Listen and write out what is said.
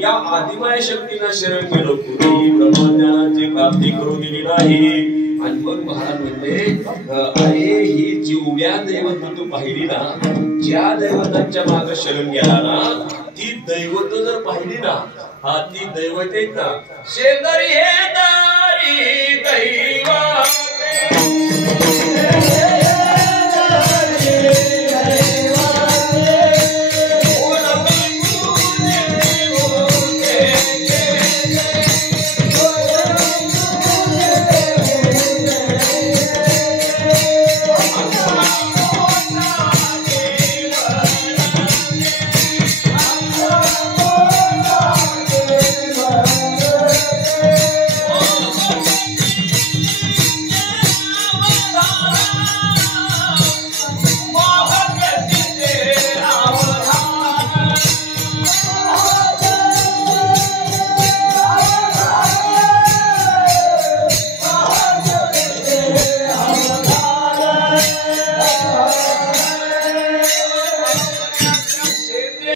या आदिमाय शक्तीला शरण गेलो कुणी ब्रह्मज्ञानाची प्राप्ती करू दिली नाही. आणि मग महाराज म्हणते अरे ही जेवढ्या दैवत तू पाहिली ना, ज्या दैवतांच्या मागे शरण गेला ना, ती दैवत जर पाहिली ना, हा ती दैवत आहेत ना, शेजारी हे